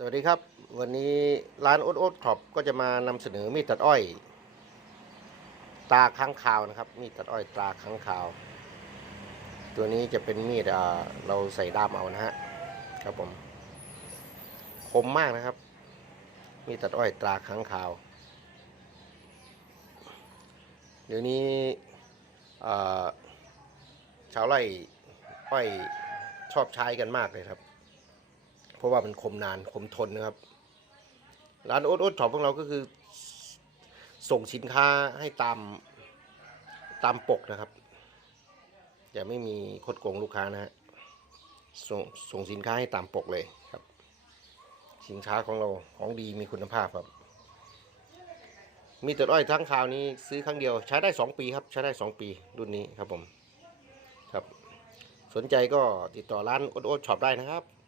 สวัสดีครับ วันนี้ร้านโอ๊ตโอ๊ตขอบก็จะมานำเสนอมีดตัดอ้อย ตาค้างคาวนะครับ มีดตัดอ้อยตาค้างคาว ตัวนี้จะเป็นมีดเราใส่ด้ามเอานะฮะครับผมคมมากนะครับ มีดตัดอ้อยตราค้างคาว เดี๋ยวนี้ชาวไร่อ้อยชอบใช้กันมากเลยครับ เพราะว่ามันคมนานคมทนนะครับ ร้านโอ๊ตโอ๊ตช็อปของเราก็คือ ส่งสินค้าให้ตามตามปกนะครับจะไม่มีคดโกงลูกค้านะฮะส่งส่งสินค้าให้ตามปกเลยครับ สินค้าของเราของดีมีคุณภาพครับ มีแต่อ้อยทั้งคราวนี้ซื้อครั้งเดียว ใช้ได้สองปีครับ ใช้ได้สองปีรุ่นนี้ครับผมครับ สนใจก็ติดต่อร้านโอ๊ตโอ๊ตช็อปได้นะครับ